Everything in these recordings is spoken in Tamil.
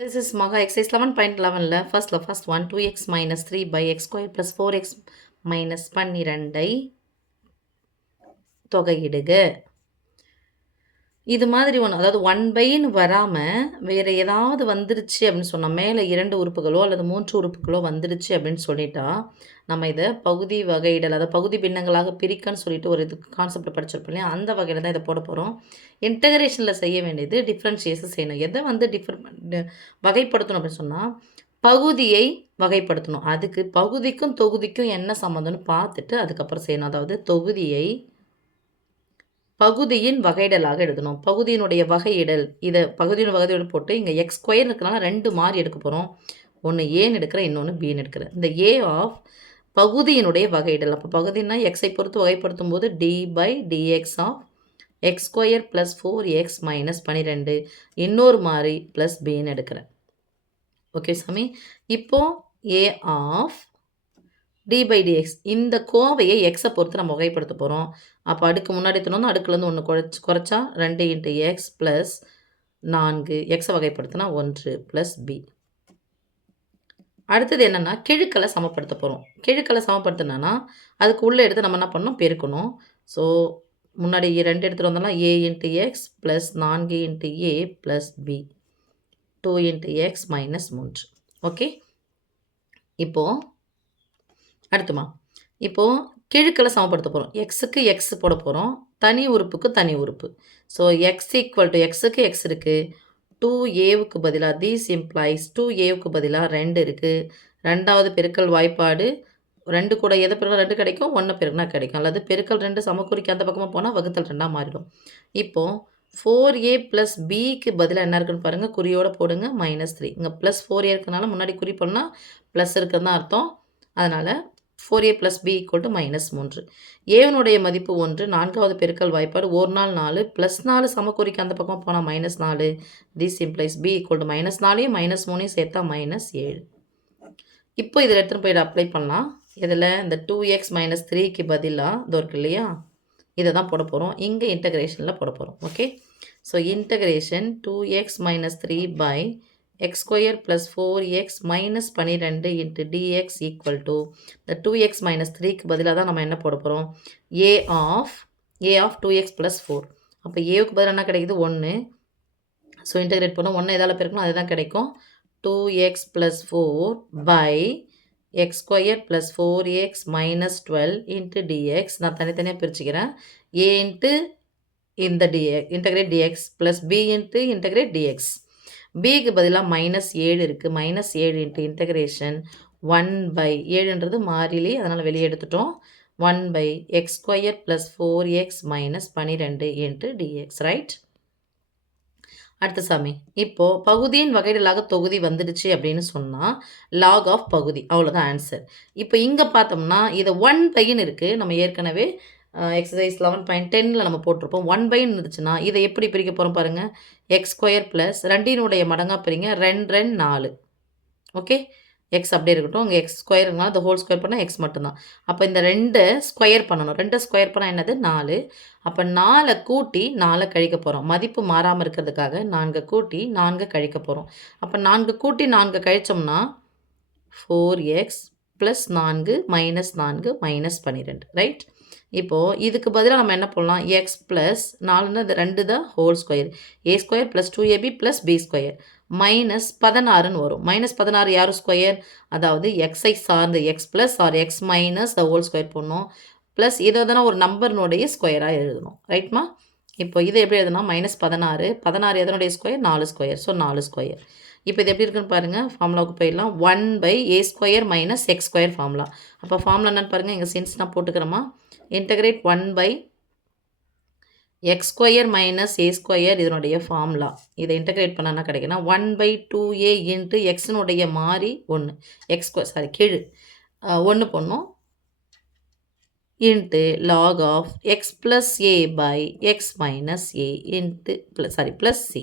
This is Maga exercise 11.11. First one 2x minus 3 by x square plus 4x minus 12 தொகையிடுக. இது மாதிரி ஒன்று, அதாவது 1/ன்னு வராமல் வேறு ஏதாவது வந்துருச்சு அப்படின்னு சொன்னால், மேலே 2 உறுப்புகளோ அல்லது 3 உறுப்புகளோ வந்துருச்சு அப்படின்னு சொல்லிட்டா, நம்ம இதை பகுதி வகையிடல், அதாவது பகுதி பின்னங்களாக பிரிக்கன்னு சொல்லிட்டு ஒரு இது கான்செப்ட் படிச்சிருப்போம் இல்லையா, அந்த வகையில் தான் இதை போட போகிறோம். இன்டகிரேஷனில் செய்ய வேண்டியது டிஃப்ரென்ஷியேஷன் செய்யணும். எதை வந்து வகைப்படுத்தணும் அப்படின்னு சொன்னால், பகுதியை வகைப்படுத்தணும். அதுக்கு பகுதிக்கும் தொகுதிக்கும் என்ன சம்மந்தம்னு பார்த்துட்டு அதுக்கப்புறம் செய்யணும். அதாவது தொகுதியை பகுதியின் வகையிடலாக எழுதணும். பகுதியினுடைய வகையிடல், இதை பகுதியின் வகையிடல் போட்டு இங்கே எக்ஸ் ஸ்கொயர் இருக்கிறனால 2 மாறி எடுக்க போகிறோம். ஒன்று ஏன்னு எடுக்கிறேன், இன்னொன்று பின்னு எடுக்கிறேன். இந்த ஏ ஆஃப் பகுதியினுடைய வகையிடல். அப்போ பகுதினா எக்ஸை பொறுத்து வகைப்படுத்தும் போது d by dx of x square plus 4x minus 12 இன்னொரு மாறி ப்ளஸ் பின்னு எடுக்கிறேன். ஓகே சாமி. இப்போது a of d by dx, இந்த கோவையை எக்ஸை பொறுத்து நம்ம வகைப்படுத்த போகிறோம். அப்போ அடுக்கு முன்னாடி தோணும், அடுக்குலேருந்து ஒன்று குறைச்சா 2 இன்ட்டு எக்ஸ் ப்ளஸ் 4, எக்ஸை வகைப்படுத்தினா 1 ப்ளஸ் பி. அடுத்தது என்னென்னா கெழுக்களை சமப்படுத்த போகிறோம். கெழுக்களை சமப்படுத்தினா அதுக்கு உள்ளே எடுத்து நம்ம என்ன பண்ணணும், பெருக்கணும். ஸோ முன்னாடி 2 எடுத்துகிட்டு வந்தோம்னா A into x plus 4 into A plus B 2 into x minus 3. Okay. இப்போது அடுத்துமா, இப்போது கெழுக்களை சமப்படுத்த போகிறோம். எக்ஸுக்கு எக்ஸ் போட போகிறோம், தனி உறுப்புக்கு தனி உறுப்பு. ஸோ எக்ஸ் ஈக்குவல் டு எக்ஸுக்கு எக்ஸ் இருக்குது, 2a பதிலாக தீஸ் இம்ப்ளாய்ஸ் 2a பதிலாக 2 இருக்குது. ரெண்டாவது பெருக்கல் வாய்ப்பாடு, 2 கூட எதை பெருக்கல் 2 கிடைக்கும், 1 பெருக்கினா கிடைக்கும். அல்லது பெருக்கல் 2 சமக்குறிக்கு அந்த பக்கமாக போனால் வகுத்தல் 2 மாறிடும். இப்போது 4a ப்ளஸ் பிக்கு பதிலாக என்ன இருக்குன்னு பாருங்கள், குறியோடு போடுங்க -3. இங்கே ப்ளஸ் 4a இருக்கிறதுனால முன்னாடி குறி பண்ணால் ப்ளஸ் இருக்குன்னு தான் அர்த்தம். அதனால் 4a plus b equal to -3. ஏவனுடைய மதிப்பு 1, 4வது பெருக்கல் வாய்ப்பாடு 1 நாள் 4 ப்ளஸ் 4 சமக்குறிக்கு அந்த பக்கம் போனால் -4. This implies B equal to -4யும் -3யும் சேர்த்தா -7. இப்போ இதில் எடுத்துகிட்டு போய்ட்டு அப்ளை பண்ணலாம். இதில் இந்த 2x - 3க்கு பதிலாக இது இருக்கு இல்லையா, இதை தான் போட போகிறோம். இங்கே இன்டகிரேஷனில் போட போகிறோம். Okay. So integration 2x - 3 by x square plus 4x minus 12 into dx equal to the 2x minus 3க்கு பதிலாக தான் நம்ம என்ன போட போகிறோம், a of 2x plus 4. அப்போ ஏவுக்கு பதிலாக என்ன கிடைக்குது, 1. ஸோ இன்டகிரேட் பண்ணோம், 1 எதால் பெருக்கணும், அதுதான் கிடைக்கும். 2x plus 4 by x square plus 4x minus 12 into dx. நான் தனித்தனியாக பிரிச்சுக்கிறேன். a into இந்த dx integrate dx plus b into integrate dx. பிக்கு பதிலாக -7 இருக்குது, -7 இன்ட்டு இன்டகிரேஷன் 1/7ன்றது மாறிலி, அதனால் வெளியே எடுத்துட்டோம். 1/x square plus 4x minus 12 into dx. Right. அடுத்த சாமி, இப்போது பகுதியின் வகையிடலாக தொகுதி வந்துடுச்சு அப்படின்னு சொன்னால் லாக் ஆஃப் பகுதி, அவ்வளோதான் ஆன்சர். இப்போ இங்கே பார்த்தோம்னா இதை 1/ன்னு இருக்குது. நம்ம ஏற்கனவே எக்ஸசைஸ் 11.10ல் நம்ம போட்டிருப்போம். 1/ன்னு இருந்துச்சுன்னா இதை எப்படி பிரிக்க போகிறோம் பாருங்கள். எக்ஸ் ஸ்கொயர் ப்ளஸ் 2னுடைய மடங்காக பிரிங்க, 2 4. ஓகே. எக்ஸ் அப்படியே இருக்கட்டும். இங்கே எக்ஸ் ஸ்கொயருங்கனால இந்த ஹோல் ஸ்கொயர் பண்ணால் எக்ஸ் மட்டும்தான். அப்போ இந்த 2 ஸ்கொயர் பண்ணணும். 2 ஸ்கொயர் பண்ணால் என்னது, 4. அப்போ 4 கூட்டி 4 கழிக்க போகிறோம். மதிப்பு மாறாமல் இருக்கிறதுக்காக 4 கூட்டி 4 கழிக்க போகிறோம். அப்போ 4 கூட்டி 4 கழித்தோம்னா 4x plus 4 minus 4 minus 12. Right. இப்போது இதுக்கு பதிலாக நம்ம என்ன பண்ணலாம், எக்ஸ் ப்ளஸ் 4ன்னா இந்த 2 தான் whole square, A square plus 2ab plus B square minus 16ன்னு வரும். -16 யார் ஸ்கொயர், அதாவது எக்ஸை சார்ந்து x plus or x minus the whole square பண்ணணும். ப்ளஸ் இதை தானே ஒரு நம்பர்னுடைய ஸ்கொயராக எழுதணும். ரைட்மா. இப்போ இதை எப்படி எழுதுனா -16 எதனுடைய ஸ்கொயர், 4 ஸ்கொயர். So 4 square. இப்போ இது எப்படி இருக்குன்னு பாருங்கள், ஃபார்முலாவுக்கு போயிடலாம். 1/a square minus X square formula. அப்போ ஃபார்முலா என்னன்னு பாருங்கள், இங்கே சின்ஸ் நான் போட்டுக்கிறோமா, இன்டகிரேட் 1/x ஸ்கொயர் மைனஸ் ஏ ஸ்கொயர் இதனுடைய ஃபார்முலா. இதை இன்டகிரேட் பண்ணால் கிடைக்குன்னா 1/2a இன்ட்டு எக்ஸினுடைய மாறி 1, எக்ஸ் ஸ்கொயர் சாரி கீழ் 1 பண்ணும் into log of x plus a by x minus a into plus c.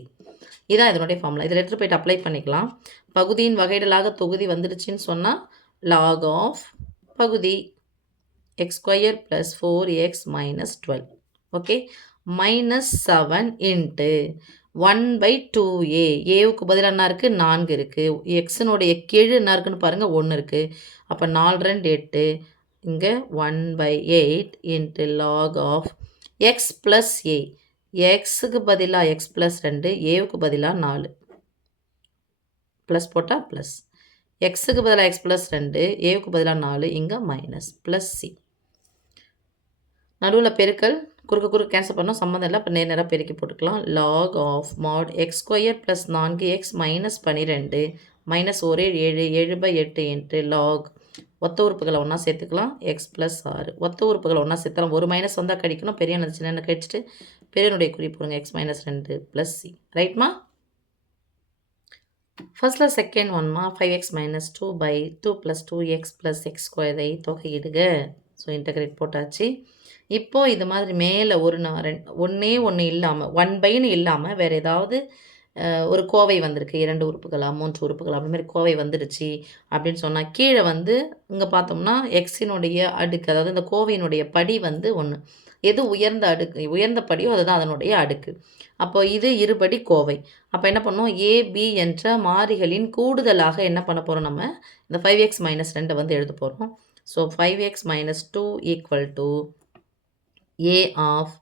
இதான் இதனுடைய ஃபார்முலா. இதில் எடுத்துகிட்டு போய்ட்டு அப்ளை பண்ணிக்கலாம். பகுதியின் வகையிடலாக தொகுதி வந்துடுச்சுன்னு சொன்னால் லாக் ஆஃப் பகுதி X square plus 4x minus 12. Okay. -7 into 1/2a. ஏவுக்கு பதிலாக என்ன இருக்குது? 4 இருக்குது. எக்ஸினுடைய கீழ் என்ன இருக்குன்னு பாருங்கள், 1 இருக்குது. அப்போ 4 2 8. இங்கே 1/8 into log of x plus A. எக்ஸுக்கு பதிலாக எக்ஸ் ப்ளஸ் 2, ஏவுக்கு பதிலாக 4. ப்ளஸ் போட்டால் ப்ளஸ். எக்ஸுக்கு பதிலாக எக்ஸ் ப்ளஸ் 2, ஏவுக்கு பதிலாக 4, இங்கே மைனஸ் ப்ளஸ் சி. நடுவில் பெருக்கல் குறுக்கு கேன்சல் பண்ணோம், சம்மந்தம் இல்லை. இப்போ நேராக பெருக்கி போட்டுக்கலாம். Log of mod x square plus 4x minus 12 minus 1 7 7/8 into log. ஒத்த உறுப்புகளை ஒன்றா சேர்த்துக்கலாம். X plus 6. ஒத்த உறுப்புகளை ஒன்றா சேர்த்தலாம். ஒரு மைனஸ் வந்தால் கழிக்கணும். பெரிய சின்ன கழிச்சிட்டு பெரியனுடைய குறிப்புங்க எக்ஸ் மைனஸ் 2 ப்ளஸ் சி. ரைட்மா? ஃபர்ஸ்ட்டில் செகண்ட் ஒன்மா 5x minus 2/2 plus 2x plus x ஸ்கொயரை தொகையிடுக. ஸோ இன்டகிரேட் போட்டாச்சு. இப்போது இது மாதிரி மேலே ஒன்றே ஒன்று இல்லாமல் 1/ன்னு இல்லாமல் வேறு ஏதாவது ஒரு கோவை வந்திருக்கு, 2 உறுப்புகளா 3 உறுப்புகளா அப்படி மாதிரி கோவை வந்துடுச்சு அப்படின்னு சொன்னால் கீழே இங்கே பார்த்தோம்னா எக்ஸினுடைய அடுக்கு, அதாவது இந்த கோவையினுடைய படி 1. எது உயர்ந்த படியோ அதுதான் அதனுடைய அடுக்கு. அப்போ இது இருபடி கோவை. அப்போ என்ன பண்ணுவோம், ஏபி என்ற மாறிகளின் கூடுதலாக என்ன பண்ண போகிறோம், நம்ம இந்த 5x மைனஸ் 2 எழுத போகிறோம். So 5x minus 2 equal to a of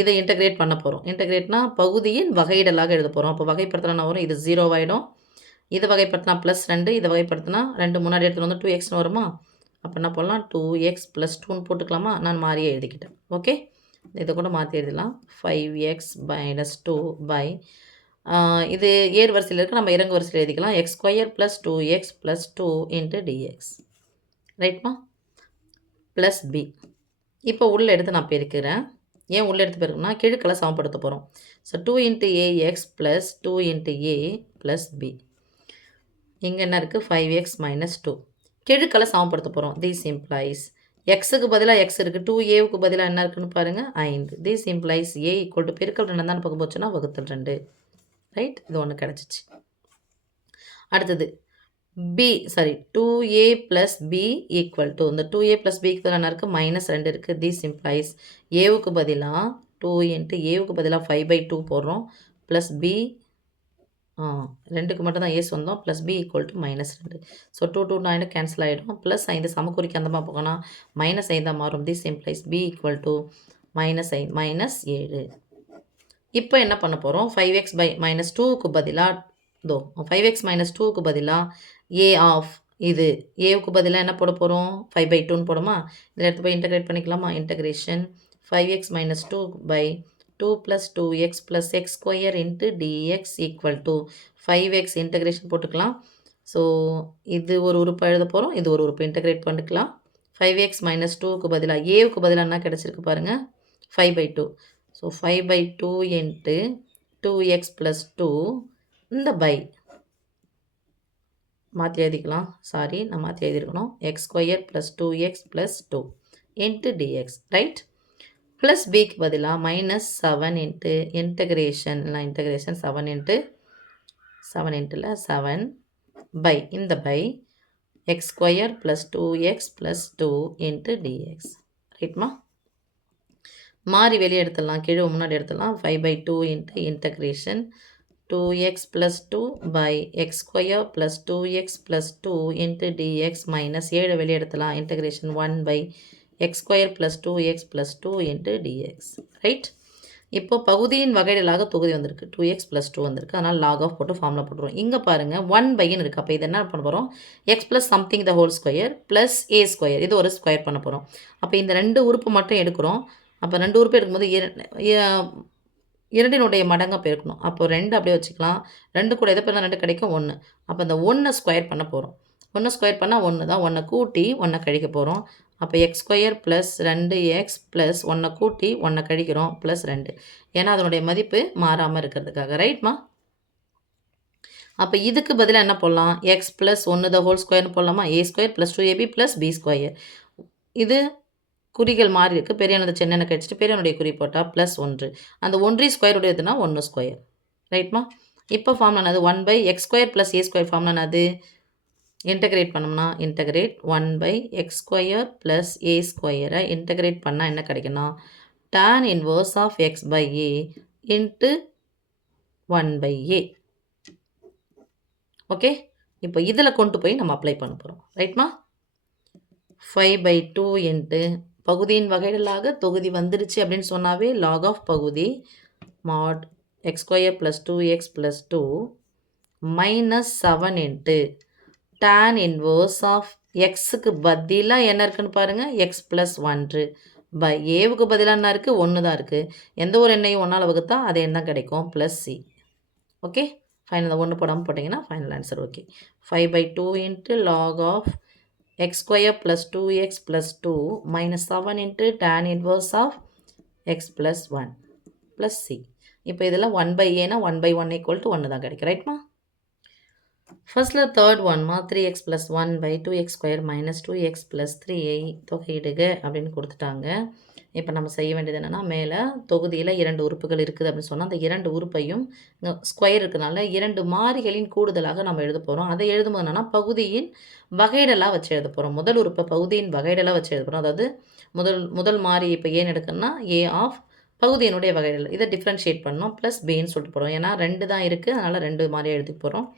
இதை இன்டகிரேட் பண்ண போகிறோம். இன்டகிரேட்னா பகுதியின் வகையிடலாக எழுத போகிறோம். அப்போ வகைப்படுத்தினா வரும், இது 0 ஆகிடும். இதை வகைப்படுத்தினா ப்ளஸ் 2, இதை வகைப்படுத்தினா 2 முன்னாடி எடுத்துகிட்டு 2xன்னு வருமா? அப்போ என்ன போடலாம், 2x ப்ளஸ் 2ன்னு போட்டுக்கலாமா? நான் மாறியே எழுதிக்கிட்டேன். ஓகே, இதை கூட மாற்றி எழுதலாம். 5x மைனஸ் 2 பை இது ஏறு வரிசையில் இருக்குது, நம்ம இறங்கு வரிசையில் எழுதிக்கலாம். X square plus 2x plus 2 into dx. ரைட்மா? Plus B. இப்போ உள்ளே எடுத்து நான் பெருக்கிறேன். ஏன் உள்ளே எடுத்து பெருக்குன்னா கிழக்கலை சமப்படுத்த போகிறோம். So 2 into ax plus 2 into A plus B. இங்கே என்ன இருக்குது, 5x மைனஸ் 2. கிழக்கலை சமப்படுத்த போகிறோம். திஸ் இம்ப்ளைஸ் எக்ஸுக்கு பதிலாக எக்ஸ் இருக்குது, 2aவுக்கு பதிலாக என்ன இருக்குன்னு பாருங்கள், 5. This implies A equal to பெருக்கல் 2 தான் பக்கம் போச்சுன்னா வகுத்தல் 2. ரைட், இது ஒன்று கிடச்சிச்சு. அடுத்தது b 2a plus b equal to இந்த 2a ப்ளஸ் பிக்கு பதிலாக என்ன இருக்குது, மைனஸ் 2 இருக்குது. திஸ் இம்ப்ளைஸ் ஏவுக்கு பதிலாக 2 இன்ட்டு ஏவுக்கு பதிலாக 5/2 போடுறோம். ப்ளஸ் பி 2க்கு மட்டும் தான் ஏஸ் வந்தோம். Plus b equal to minus 2. So 2 2 9 cancel ஆகிடும். ப்ளஸ் 5 சமக்குறிக்கு அந்த மாதிரி போகணும், மைனஸ் 5 மாறும். This implies B equal to minus 5 minus 7. இப்போ என்ன பண்ண போகிறோம், 5x மைனஸ் 2க்கு பதிலாக 5x மைனஸ் 2க்கு பதிலாக ஏ ஆஃப் இது ஏவுக்கு பதிலாக என்ன போட போகிறோம், 5/2ன்னு போடுமா? இதில் எடுத்து போய் இன்டகிரேட் பண்ணிக்கலாமா? Integration 5x minus 2/2 plus 2x plus X square into dx equal to 5x integration போட்டுக்கலாம். ஸோ இது ஒரு உறுப்பு எழுத போகிறோம், இது ஒரு உறுப்பு இன்டகிரேட் பண்ணிக்கலாம். 5x மைனஸ் 2க்கு பதிலாக ஏவுக்கு பதிலாக என்ன கிடச்சிருக்கு பாருங்கள், 5/2. ஸோ 5/2 இன்ட்டு 2x ப்ளஸ் 2 இந்த பை மாற்றி எழுதிக்கலாம். நான் மாற்றி எழுதிருக்கணும். X square plus 2x plus 2 into dx. Right, plus பிக்கு பதிலாக minus 7 into integration 7 into 7 by இந்த by x square plus 2x plus 2 into dx. ரைட்மா? மாறி வெளியே எடுத்துடலாம், கீழே முன்னாடி எடுத்துடலாம். 5/2 into integration 2x plus 2 by x square plus 2x plus 2 into dx minus 7 வெளியே எடுத்தலாம். integration 1 by x square plus 2x plus 2 into dx. Right, இப்போ பகுதியின் வகையிடலாக தொகுதி வந்திருக்கு, 2x plus 2 வந்திருக்கு. அதனால் log of போட்டு ஃபார்முலா போட்டுருவோம். இங்கே பாருங்கள் 1 பைன்னு இருக்குது. அப்போ இது என்ன பண்ண போகிறோம், x plus something the whole square plus a square, இது ஒரு ஸ்கொயர் பண்ண போகிறோம். அப்போ இந்த 2 உறுப்பு மட்டும் எடுக்கிறோம். அப்போ 2 உறுப்பு எடுக்கும்போது இரண்டினுடைய மடங்காக பெருக்கணும். அப்போ 2 அப்படியே வச்சுக்கலாம். 2 கூட எதை பண்ணால் 2 கிடைக்கும், 1. அப்போ இந்த 1 ஸ்கொயர் பண்ண போகிறோம். 1 ஸ்கொயர் பண்ணால் 1 தான். 1 கூட்டி 1 கழிக்க போகிறோம். அப்போ X square plus 2x plus 1 கூட்டி 1 கழிக்கிறோம் ப்ளஸ் 2. ஏன்னா அதனுடைய மதிப்பு மாறாமல் இருக்கிறதுக்காக. ரைட்மா? அப்போ இதுக்கு பதிலாக என்ன போடலாம், எக்ஸ் ப்ளஸ் 1 த ஹோல் ஸ்கொயர்னு போடலாமா? A square plus 2ab plus B square. இது குறிகள் மாறி இருக்குது. பெரியனது சின்ன கழிச்சிட்டு பெரியனுடைய குறி போட்டால் ப்ளஸ் 1. அந்த 1 ஸ்கொயருடைய எதுனா 1 ஸ்கொயர். ரைட்மா? இப்போ ஃபார்ம்ல என்னது, 1 by x square plus A square. Formula என்னது, இன்டகிரேட் பண்ணோம்னா integrate 1 by x square plus A ஸ்கொயரை இன்டகிரேட் பண்ணால் என்ன கிடைக்குன்னா tan inverse of x by A into 1/a. Okay, இப்போ இதில் கொண்டு போய் நம்ம அப்ளை பண்ண போகிறோம். ரைட்மா? 5/2 இன்ட்டு பகுதியின் வகையிலாக தொகுதி வந்துருச்சு அப்படின்னு சொன்னாவே log ஆஃப் பகுதி mod x² + 2x + 2 minus 7 into tan inverse of எக்ஸுக்கு பதிலாக என்ன இருக்குன்னு பாருங்கள், x + 1 பை ஏவுக்கு பதிலாக என்ன இருக்குது, 1 தான் இருக்குது. எந்த ஒரு எண்ணையும் 1ஆல் வகுத்தா அது எண் தான் கிடைக்கும், ப்ளஸ் சி. ஓகே, ஃபைனல் 1 போடாமல் போட்டிங்கன்னா final answer. Okay, 5/2 into log of x² + 2x + 2 minus 7 into tan inverse of x + 1 plus c. இப்போ இதில் 1/a 1/1 = 1 தான் கிடைக்கும். ரைட்மா? ஃபர்ஸ்ட்டில் தேர்ட் ஒன்மா 3x + 1/2x² - 2x + 3ஐ தொகையிடுக அப்படின்னு கொடுத்துட்டாங்க. இப்போ நம்ம செய்ய வேண்டியது என்னென்னா, மேலே தொகுதியில் 2 உறுப்புகள் இருக்குது அப்படின்னு சொன்னால் அந்த 2 உறுப்பையும் ஸ்கொயர் இருக்கிறனால 2 மாறிகளின் கூடுதலாக நம்ம எழுத போகிறோம். அதை எழுதும்போது என்னென்னா, பகுதியின் வகையிடலாக வச்சு எழுத போகிறோம். முதல் உறுப்பை பகுதியின் வகையிடலாக வச்சு எழுத போகிறோம். அதாவது முதல் மாறி இப்போ ஏன்னு எடுக்கணும்னா a ஆஃப் பகுதியினுடைய வகையிடல். இதை டிஃப்ரென்ஷியேட் பண்ணோம், ப்ளஸ் பின்னு சொல்லிட்டு போகிறோம். ஏன்னா 2 தான் இருக்குது, அதனால் 2 மாறியாக எழுதி போகிறோம்.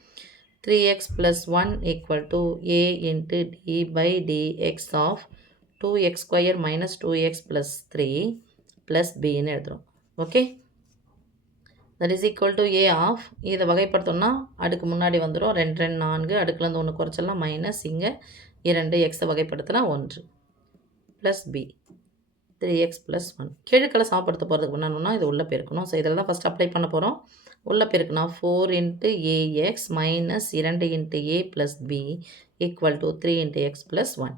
3x + 1 = a into d/dx of 2x² - 2x + 3 plus bன்னு எழுதுகிறோம். Okay, that is equal to a of, இதை வகைப்படுத்தோம்னா அடுக்கு முன்னாடி வந்துடும், 2 2 4, அடுக்குலேருந்து 1 குறைச்சலாம் மைனஸ், இங்கே 2 எக்ஸை வகைப்படுத்தினா 1 ப்ளஸ் பி 3x + 1. கீழ்களை சமப்படுத்த போகிறதுக்கு முன்னாடினா இது உள்ளே பெருக்கணும். ஸோ இதில் தான் ஃபஸ்ட் அப்ளை பண்ண போகிறோம். உள்ளே பெருக்குனா 4 × ax minus 2 × a + b = 3 × x + 1.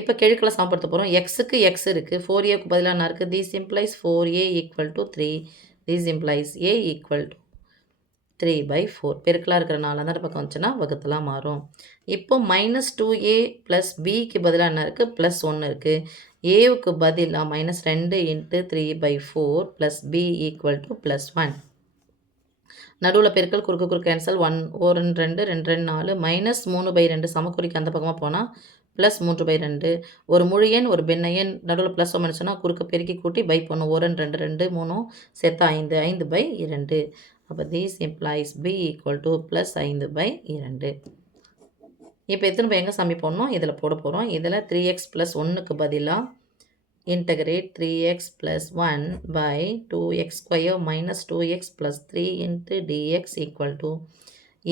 இப்போ கீழ்களை சமப்படுத்த போகிறோம். எக்ஸுக்கு எக்ஸ் இருக்குது, 4aக்கு பதிலாக என்ன இருக்குது, this implies 4a = 3, this implies a = 3/4. பெருக்கலாக இருக்கிறனால தான் பக்கம் வந்துச்சுன்னா வகுத்தலாம் மாறும். இப்போ -2a + bக்கு பதிலாக என்ன இருக்குது, +1 இருக்குது. ஏவுக்கு பதிலாக -2 × 3/4 + b = +1. நடுவில் பெருக்கல், குறுக்கு கேன்சல், 1 1 2 2 2 4 -3/2 சமக்குறிக்கு அந்த பக்கமாக போனால் +3/2. ஒரு முழு எண் ஒரு பின்ன எண் நடுவில் ப்ளஸ் ஒன்று சொன்னால் குறுக்க பெருக்கி கூட்டி பை பண்ணும். 1 2 2 3 சேர்த்தா 5 5/2. அப்போ this implies b = +5/2. இப்போ எத்தனை பை எங்கே சமி போடணும், இதில் போட போகிறோம். இதில் 3x + 1க்கு பதிலாக integrate 3x + 1/2x² - 2x + 3 × dx =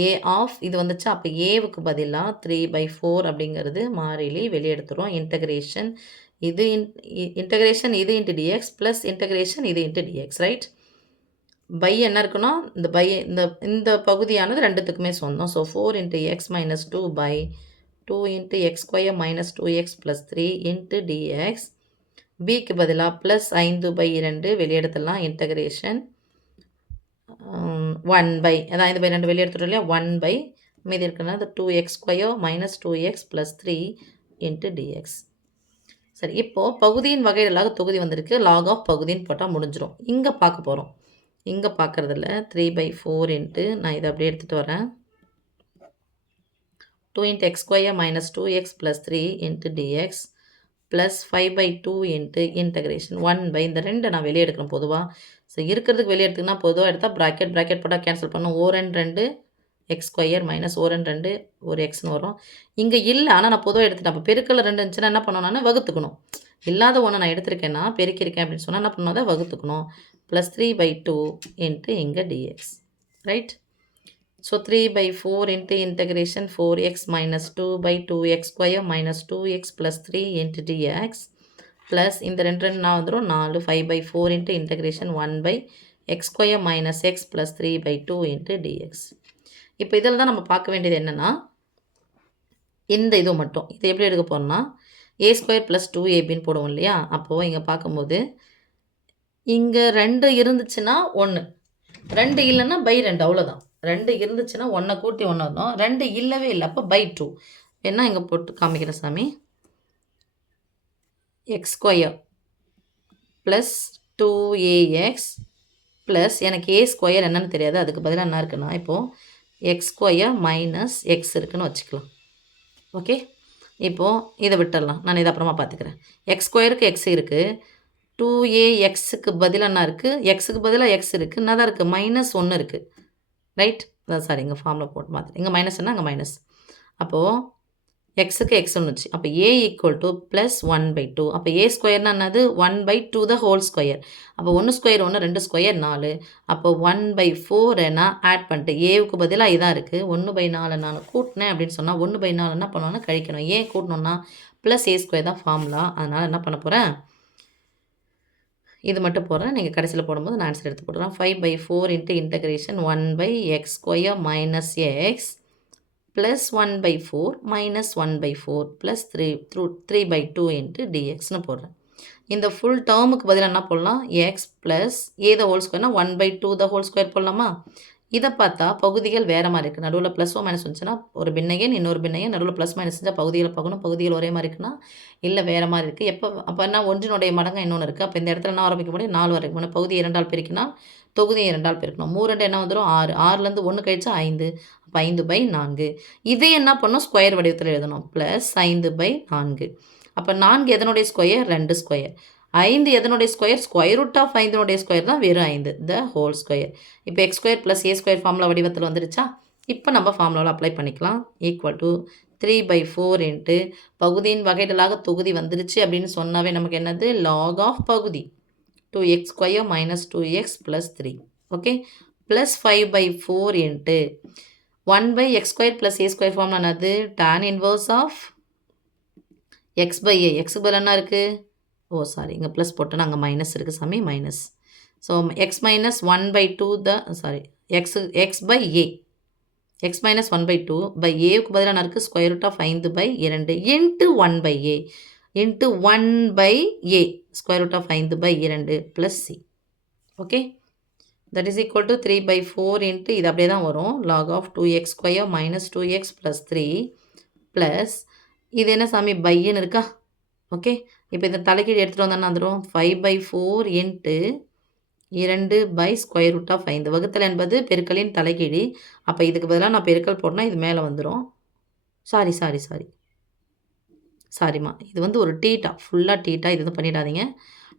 a of, இது வந்துச்சு. அப்போ ஏவுக்கு பதிலாக 3/4 அப்படிங்கிறது மாறிலி வெளியே எடுத்துரும். இன்டகிரேஷன் இது இன்டகிரேஷன் இது இன்ட்டு டிஎக்ஸ் ப்ளஸ் இன்டகிரேஷன் இது இன்ட்டு டிஎக்ஸ். ரைட்? பை என்ன இருக்குன்னா, இந்த பை இந்த பகுதியானது ரெண்டுத்துக்குமே சொந்தம். So 4 × x - 2/2 × x² - 2x + 3 × dx. பிக்கு பதிலாக +5/2 வெளியெடுத்துடலாம். இன்டகிரேஷன் 1/, அதான் 5/2 வெளியே எடுத்துட்டோம் இல்லையா, 1/, மீதி இருக்கிறது 2x² - 2x + 3 × dx. சரி, இப்போது பகுதியின் வகையிலாக தொகுதி வந்திருக்கு. லாக் ஆஃப் பகுதின்னு போட்டால் முடிஞ்சிடும். இங்கே பார்க்க போகிறோம். இங்கே பார்க்குறதில்ல 3/4 இன்ட்டு, நான் இதை அப்படியே எடுத்துகிட்டு வரேன், 2 × x² - 2x + 3 × dx plus 5/2 into integration 1/, இந்த 2 நான் வெளியே எடுக்கிறேன் பொதுவாக. ஸோ இருக்கிறதுக்கு வெளியே எடுத்துக்கினா பொதுவாக எடுத்தால் ப்ராக்கெட் போட்டால் கேன்சல் பண்ணணும். 2 x² - 2 ஒரு எக்ஸ்னு வரும். இங்கே இல்லை, ஆனால் நான் பொதுவாக எடுத்துட்டேன். அப்போ பெருக்கல் 2 இருந்துச்சுன்னா என்ன பண்ணணும், நான் வகுத்துக்கணும். இல்லாத ஒன்று நான் எடுத்திருக்கேன்னா பெருக்கியிருக்கேன் அப்படின்னு சொன்னால் என்ன பண்ணணும், அதை வகுத்துக்கணும். ப்ளஸ் 3/2 இன்ட்டு இங்கே dx. Right? So 3/4 into integration 4x - 2/2x² - 2x + 3 × dx plus இந்த 2 நான் வந்துடும் 4 5/4 into integration 1/x² - x + 3/2 × dx. இப்போ இதில் தான் நம்ம பார்க்க வேண்டியது என்னென்னா, இந்த இது மட்டும் இதை எப்படி எடுக்க போகிறோம்னா, a² + 2ab போடுவோம் இல்லையா. அப்போது இங்கே பார்க்கும்போது இங்கே 2 இருந்துச்சுன்னா 1, 2 இல்லைன்னா /2, அவ்வளோதான். 2 இருந்துச்சுன்னா 1 கூட்டி 1 வரும், 2 இல்லவே இல்லை, அப்போ /2. என்ன இங்கே போட்டு காமிக்கிற சாமி, x² + 2ax ப்ளஸ் எனக்கு a² என்னன்னு தெரியாது, அதுக்கு பதிலாக என்ன இருக்குன்னா, இப்போது x² - x இருக்குன்னு வச்சுக்கலாம். ஓகே, இப்போது இதை விட்டுடலாம், நான் இதை அப்புறமா பார்த்துக்கிறேன். x²க்கு x இருக்குது, 2axக்கு பதிலா என்ன இருக்குது? எக்ஸுக்கு பதிலாக எக்ஸ் இருக்குது. என்ன தான் இருக்குது? -1 இருக்குது. ரைட்? சாரி, இங்கே ஃபார்மில் போட்டு மாற்று. இங்கே மைனஸ்னா அங்கே மைனஸ். அப்போது எக்ஸுக்கு எக்ஸ்ன்னு வந்துச்சு. அப்போ a ஈக்குவல் டு ப்ளஸ் 1/2. அப்போ a ஸ்கொயர்னா என்னது? 1/2 த ஹோல் ஸ்கொயர். அப்போ 1 ஸ்கொயர் 1, 2 ஸ்கொயர் 4. அப்போ 1/4 நான் ஆட் பண்ணிட்டு ஏவுக்கு பதிலாக இதான் இருக்குது. 1/4 நான் கூட்டினேன் அப்படின்னு சொன்னால் 1/4 என்ன பண்ணுவோன்னா கழிக்கணும். ஏன் கூட்டணும்னா ப்ளஸ் a ஸ்கொயர் தான் ஃபார்முலா. அதனால் என்ன பண்ண போகிறேன்? இது மட்டும் போடுறேன். நீங்கள் கடைசியில் போடும்போது நான் ஆன்சர் எடுத்து போடுறேன். 5/4 into integration 1/x square minus x plus 1/4 minus 1/4 plus 3/2 into dxன்னு போடுறேன். இந்த ஃபுல் டேர்முக்கு பதிலாக என்ன போடலாம்? X plus A the whole ஸ்கொயர்னா 1/2 த ஹோல் ஸ்கொயர் போடலாமா? இதை பார்த்தா பகுதிகள் வேறு மாதிரி இருக்குது. நடுவில் ப்ளஸோ மைனஸ் வந்துச்சுன்னா ஒரு பின்னையன் இன்னொரு பின்னையன் நடுவில் ப்ளஸ் மைனஸ் செஞ்சால் பகுதிகளை பார்க்கணும். பகுதிகள் ஒரே மாதிரி இருக்குன்னா இல்லை வேறு மாதிரி இருக்குது. அப்போ என்ன ஒன்றினுடைய மடங்கு இன்னொன்று இருக்குது. அப்போ இந்த இடத்துல என்ன ஆரம்பிக்க முடியும்? 4 வரைக்கும் முடியும். பகுதி 2ஆல் பெருக்கினா தொகுதி 2ஆல் பெருக்கணும். 3 என்ன வந்துடும்? 6. 6லேருந்து 1 கழிச்சா 5. அப்போ 5/4. இதை என்ன பண்ணணும்? ஸ்கொயர் வடிவத்தில் எழுதணும். ப்ளஸ் 5/4. அப்போ 4 எதனுடைய ஸ்கொயர்? 2 ஸ்கொயர். 5 எதனுடைய ஸ்கொயர்? ஸ்கொயர் ரூட் ஆஃப் 5னுடைய ஸ்கொயர் தான் வெறும் 5, த ஹோல் ஸ்கொயர். இப்போ x square plus A square formula வடிவத்தில் வந்துருச்சா? இப்போ நம்ம ஃபார்முலாவில் அப்ளை பண்ணிக்கலாம். ஈக்குவல் டு 3/4 இன்ட்டு பகுதியின் வகைடலாக தொகுதி வந்துருச்சு அப்படின்னு சொன்னாவே நமக்கு என்னது? லாக் ஆஃப் பகுதி 2x square minus 2x plus 3. Okay, plus 5/4 into 1/x square plus A square formula என்னது? tan inverse of x/a. எக்ஸுக்கு பதில் என்ன இருக்குது? சாரி, இங்கே ப்ளஸ் போட்டோன்னா அங்கே மைனஸ் இருக்குது சாமி, minus. So x minus 1/2 the sorry x/a. X minus 1/2 by ஏவுக்கு பதிலாக என்ன இருக்குது? Square root of 5/2 into 1/a into 1/a square root of 5/2 plus C. Okay, that is equal to 3/4 into இது அப்படியே தான் வரும். Log of 2x square minus 2x plus 3 plus இது என்ன சாமி? பையன்னு இருக்கா? ஓகே, இப்போ இந்த தலைக்கீழ் எடுத்துகிட்டு வந்தோன்னா வந்துடும் 5/4 இன்ட்டு 2 ஸ்கொயர் ரூட் ஆஃப் 5. வகுத்தல் என்பது பெருக்கலின் தலைக்கீழி. அப்போ இதுக்கு பதிலாக நான் பெருக்கல் போட்டேன்னா இது மேலே வந்துடும். சாரிம்மா, இது வந்து ஒரு டீட்டா, ஃபுல்லாக டீட்டா. இது எதுவும் பண்ணிடாதீங்க.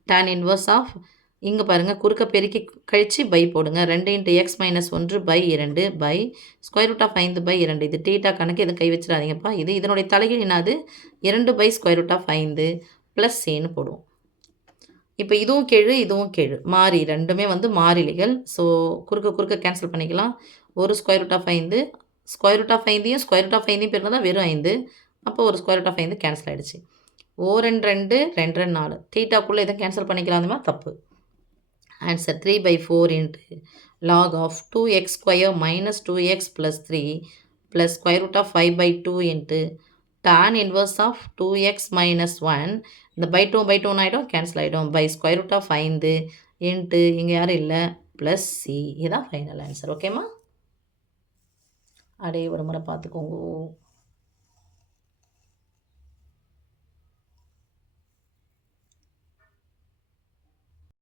tan இன்வர்ஸ் ஆஃப் இங்கே பாருங்கள், குறுக்க பெருக்கி கழித்து பை போடுங்க. 2 into x minus 1/2 by square root of 5/2. இது டீட்டா கணக்கு, எதுவும் கை வச்சிடாதீங்கப்பா. இது இதனுடைய தலைகீழ் என்னது? 2 ஸ்கொயர் ரூட் ஆஃப் 5 ப்ளஸ் சேன்னு போடுவோம். இப்போ இதுவும் கீழ் இதுவும் கீழ் மாறி, ரெண்டுமே வந்து மாறிலிகள். ஸோ குறுக்க கேன்சல் பண்ணிக்கலாம். ஒரு square root of 5 square root of 5யும் ஸ்கொயர் ரூட் ஆஃப் 5யும் பெருனா தான் வெறும் 5. அப்போ ஒரு ஸ்கொயர் ரூட் ஆஃப் 5 கேன்சல் ஆகிடுச்சு. 2 2 4 தீட்டாக்குள்ளே எதுவும் கேன்சல் பண்ணிக்கலாம். அந்த மாதிரி தப்பு. Answer 3/4 into log of 2x square minus 2x plus 3 plus square root of 5/2 into tan inverse of 2x minus 1. இந்த பை 2 ஆகிடும், கேன்சல் ஆகிடும். By square root of 5 into இங்கே யாரும் இல்லை ப்ளஸ் சி. இதுதான் ஃபைனல் ஆன்சர். ஓகேம்மா, அப்படியே ஒரு முறை பார்த்துக்கோங்க.